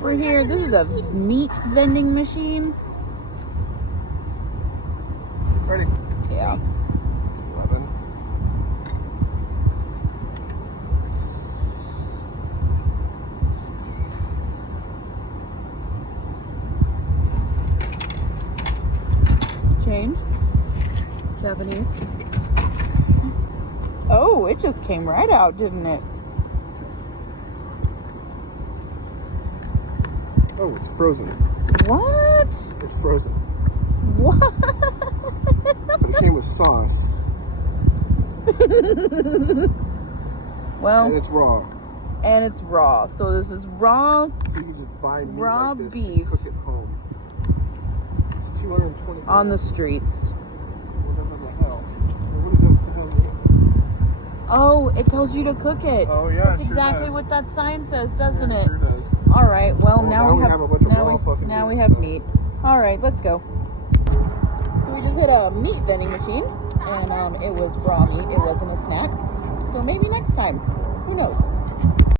We're here. This is a meat vending machine. Ready? Yeah. 11. Change. Japanese. Oh, it just came right out, didn't it? Oh, it's frozen. What? It's frozen. What? But it came with sauce. Well, And it's raw. and it's raw. So this is raw. So you can just buy meat Raw like this beef. and cook it home. It's 220 On the streets. whatever the hell. What is it? Oh, it tells you to cook it. Oh, yeah, That's it sure exactly does. what that sign says, doesn't Yeah, it? sure does. All right. Well, Well, now we have a bunch of raw fucking now meat, we have so. meat. All right, let's go. So we just hit a meat vending machine, and it was raw meat. It wasn't a snack. So maybe next time. Who knows?